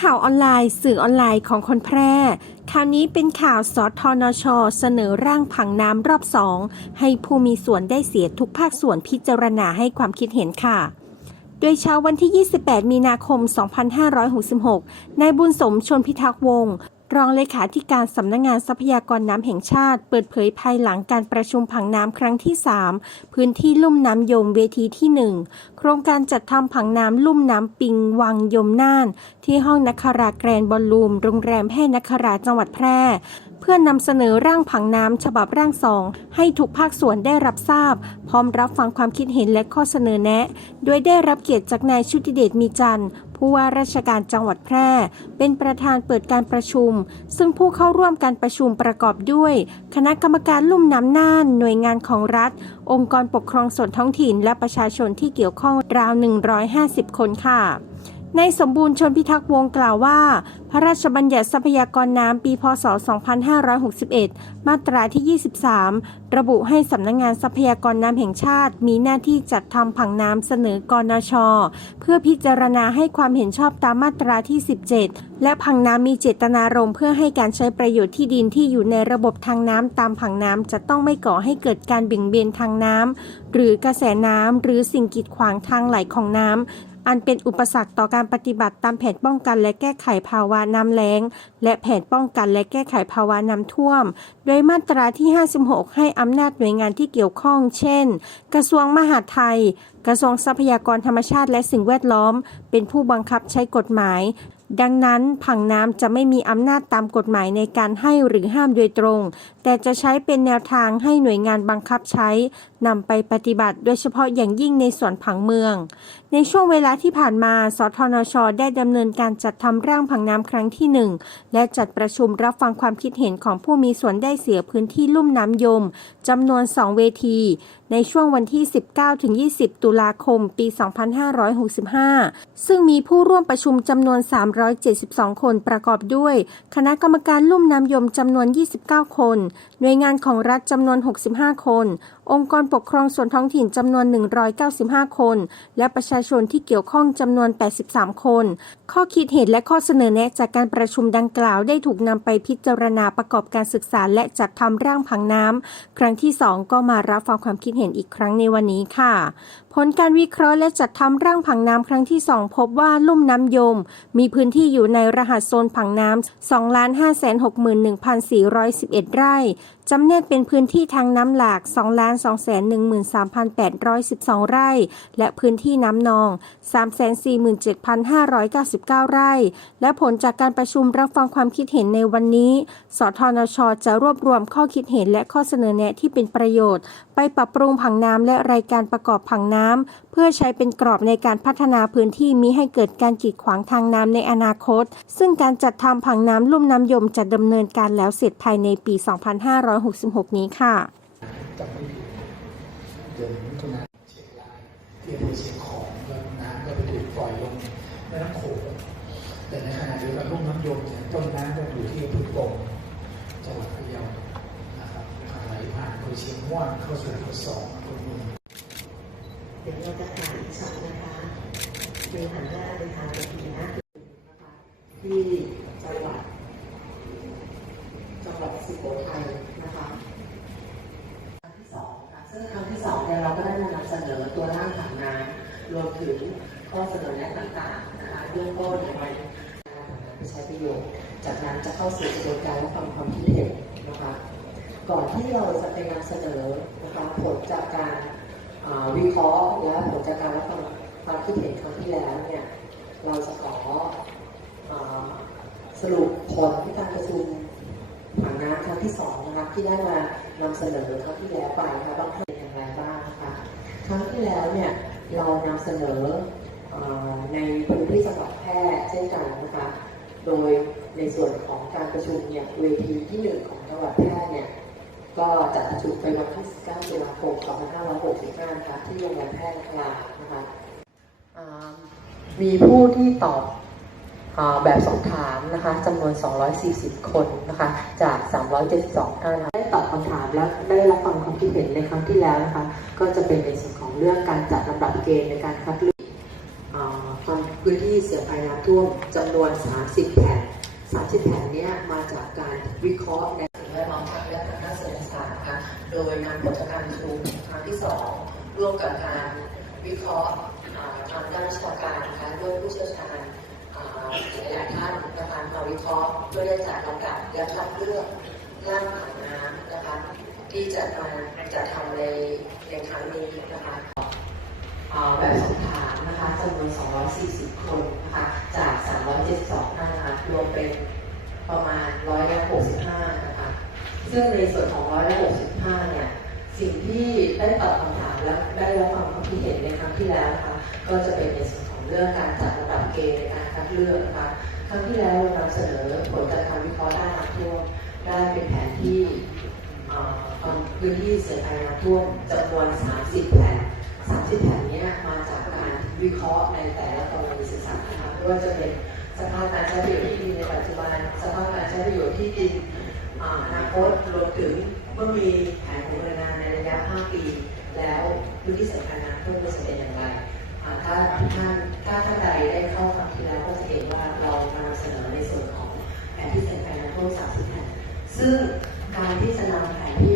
ข่าวออนไลน์ สื่อออนไลน์ของคนแพร่คราวนี้เป็นข่าวสทนช เสนอร่างผังน้ำรอบสอง ให้ผู้มีส่วนได้เสียทุกภาคส่วนพิจารณาให้ความคิดเห็นค่ะโดยเช้าวันที่ 28 มีนาคม 2566 นายบุญสมชนพิทักษ์วงศ์ รองเลขาธิการสำนักงงานทรัพยากรน้ำแห่งชาติ เปิดเผยภายหลังการประชุมผังน้ำครั้งที่ 3 พื้นที่ลุ่มน้ำยมเวทีที่ 1 โครงการจัดทำผังน้ำลุ่มน้ำปิงวังยมน่าน ที่ห้องนักคาราแกรนบอลลูม โรงแรมแห่นักคาราจังหวัดแพร่ เพื่อนนำเสนอร่างผังน้ำฉบับร่างสองให้ทุกภาคส่วนได้รับทราบ พร้อมรับฟังความคิดเห็นและข้อเสนอแนะ โดยได้รับเกียรติจากนายชุติเดชมีจันทร์ ผู้ว่าราชการจังหวัดแพร่ เป็นประธานเปิดการประชุม ซึ่งผู้เข้าร่วมการประชุมประกอบด้วย คณะกรรมการลุ่มน้ำน่าน หน่วยงานของรัฐ องค์กรปกครองส่วนท้องถิ่น และประชาชนที่เกี่ยวข้องราว 150 คนค่ะ ในายสมบูรณ์ชนพิทักษ์วงกล่าวว่า พระราชบัญญัติทรัพยากรน้ำปีพศ 2561 มาตราที่ 23 ระบุให้สำนักงงานทรัพยากรน้ำแห่งชาติ มีหน้าที่จัดทำผังน้ำเสนอกนช เพื่อพิจารณาให้ความเห็นชอบตามมาตราที่ 17 และผังน้ำมีเจตนารมณ์เพื่อให้การใช้ประโยชน์ที่ดินที่อยู่ในระบบทางน้ำตามผังน้ำจะต้องไม่ก่อให้เกิดการเบี่ยงเบนทางน้ำหรือกระแสน้ำหรือสิ่งกีดขวางทางไหลของน้ำ อันเป็นอุปสรรคต่อการปฏิบัติตามแผนป้องกันและแก้ไขภาวะน้ำแล้ง และแผนป้องกันและแก้ไขภาวะน้ำท่วม โดยมาตราที่ 56 ให้อำนาจหน่วยงานที่เกี่ยวข้อง เช่น กระทรวงมหาดไทย กระทรวงทรัพยากรธรรมชาติและสิ่งแวดล้อม เป็นผู้บังคับใช้กฎหมายดังนั้นผังน้ำจะไม่มีอำนาจตามกฎหมายในการให้หรือห้ามโดยตรง แต่จะใช้เป็นแนวทางให้หน่วยงานบังคับใช้นำไปปฏิบัติโดยเฉพาะอย่างยิ่งในส่วนผังเมืองในช่วงเวลาที่ผ่านมา สทนช ได้ดำเนินการจัดทำร่างผังน้ำครั้งที่ 1 และจัดประชุมรับฟังความคิดเห็นของผู้มีส่วนได้เสียพื้นที่ลุ่มน้ำยมจำนวน 2 เวที ในช่วงวันที่ 19-20 ตุลาคม ปี 2565 ซึ่งมีผู้ร่วมประชุมจำนวน 372 คนประกอบด้วย คณะกรรมการลุ่มน้ำยมจำนวน 29 คน หน่วยงานของรัฐจำนวน 65 คน องค์กรปกครองส่วนท้องถิ่นจำนวน 195 คน และประชาชนที่เกี่ยวข้องจำนวน 83 คน ข้อคิดเห็นและข้อเสนอแนะจากการประชุมดังกล่าวได้ถูกนำไปพิจารณาประกอบการศึกษาและจัดทำร่างผังน้ำครั้งที่ 2 ก็มารับฟังความคิดเห็นอีกครั้งในวันนี้ค่ะ ผลการวิเคราะห์และจัดทำร่างผังน้ำครั้งที่ 2 พบว่าลุ่มน้ำยม มีพื้นที่อยู่ในรหัสโซนผังน้ำ 2,561,411 ไร่ จำแนกเป็นพื้นที่ทางน้ำหลาก2,213,812 ไร่ และพื้นที่น้ำนอง 347,599 ไร่ และผลจากการประชุมรับฟังความคิดเห็นในวันนี้ สทนช จะรวบรวมข้อคิดเห็นและข้อเสนอแนะที่เป็นประโยชน์ ไปปรับปรุงผังน้ำและรายการประกอบผังน้ำเพื่อใช้เป็นกรอบในการพัฒนาพื้นที่มิให้เกิดการกีดขวางทางน้ำในอนาคต ซึ่งการจัดทำผังน้ำลุ่มน้ำยมจะดำเนินการแล้วเสร็จภายในปี 2566 นี้ค่ะจำไม่ผิดเดือนมิถุนายนเชียงรายที่อำเภอเชียงของแล้วน้ำก็ไปถูกปล่อยลงแม่น้ำโขงแต่ในขณะเดียวกันลุ่มน้ำยมเนี่ยต้นน้ำก็อยู่ที่อำเภอปงจังหวัดพะเยานะครับไหลผ่านอำเภอเชียงม่วงเข้าสู่อำเภอสองอำเภอเมือง ดี๋ยวเราจะถ่ายอีกช็อตนะคะในหันหน้าไปทางเวทีนะนะคะที่จังหวัดจังหวัดสุโขทัยนะคะครั้งที่สองค่ะซึ่งครั้งที่สองเนี่ยเราก็ได้นำเสนอตัวร่างผังน้ำรวมถึงข้อเสนอแนะต่างๆนะคะเบื้องต้นในวันไปใช้ประโยชน์จากนั้นจะเข้าสู่กระบวนการรับฟังความคิดเห็นนะคะ ก่อนที่เราจะไปนำเสนอนะคะผลจากการ วิเคราะห์และผลจากการรับฟังความคิดเห็นครั้งที่แล้วเนี่ยเราจะขออสรุปผลที่การประชุมผังน้ำครั้งที่สองนะคะที่ได้มานำเสนอครั้งที่แล้วไปนะคะบางท่านเป็นอย่างไรบ้างนะคะครั้งที่แล้วเนี่ยเรานำเสนออในพื้นที่จังหวัดแพร่เช่นกันนะคะโดยในส่วนของการประชุมเนี่ยเวทีที่หนึ่งของจังหวัดแพร่เนี่ย ก็จัดประชุมไปวันที่19ตุลาคม2565นะคะที่โรงแรมแพร่คลานะคะมีผู้ที่ตอบอแบบสอบถามนะคะจำนวน 240 คนนะคะจาก 372 ท่านได้ตอบคำถามและได้รับฟังความคิดเห็นในครั้งที่แล้วนะคะก็จะเป็นในส่วนของเรื่องการจัดลำดับเกณฑ์ในการคัดเลือกความพื้นที่เสี่ยงภัยน้ำท่วมจำนวน 30 แผ่น 30 แผ่นนี้มาจากการวิเคราะห์ใน ร่วมกับการวิเคราะห์อ่าทางด้านวิชาการนะคะด้วยผู้เชี่ยวชาญหลายๆท่านนะคะมาวิเคราะห์เพื่อได้จัดลำดับและคัดเลือกร่างผังน้ำนะคะที่จะมาจะทำในในครั้งนี้นะคะแบบสอบถามนะคะจำนวน 240 คนนะคะจาก 372ท่านนะคะรวมเป็นประมาณ 165 นะคะซึ่งในส่วนของ 165 เนี่ย สิ่งที่ได้ตอบคำถามและได้รับฟังความคิดเห็นในครั้งที่แล้วนะคะก็จะเป็นในส่วนของเรื่องการจัดระดับเกณฑ์ในการคัดเลือกนะคะครั้งที่แล้วเรานำเสนอผลการทำวิเคราะห์ด้านน้ำท่วมได้เป็นแผนที่พื้นที่เสี่ยงภัยน้ำท่วมจำนวน 30 แผ่น30 แผ่นนี้มาจากการวิเคราะห์ในแต่ละกรณีศึกษานะคะไม่ว่าจะเป็นสภาพการใช้ประโยชน์ที่ดินในปัจจุบัน สภาพการใช้ประโยชน์ที่ดินอนาคตรวมถึงเมื่อมีแผนของหน่วยงานใน ยะ 5 ปี แล้วพุที่สำคัญน้ำท่วมจะเป็นอย่างไรถ้าท่านถ้าท่านใดได้เข้าฟังที่แล้วก็จะเห็นว่าเรามานำเสนอในส่วนของแผนที่สำคัญน้ำท่วม30แผนซึ่งการที่จะนำแผนที่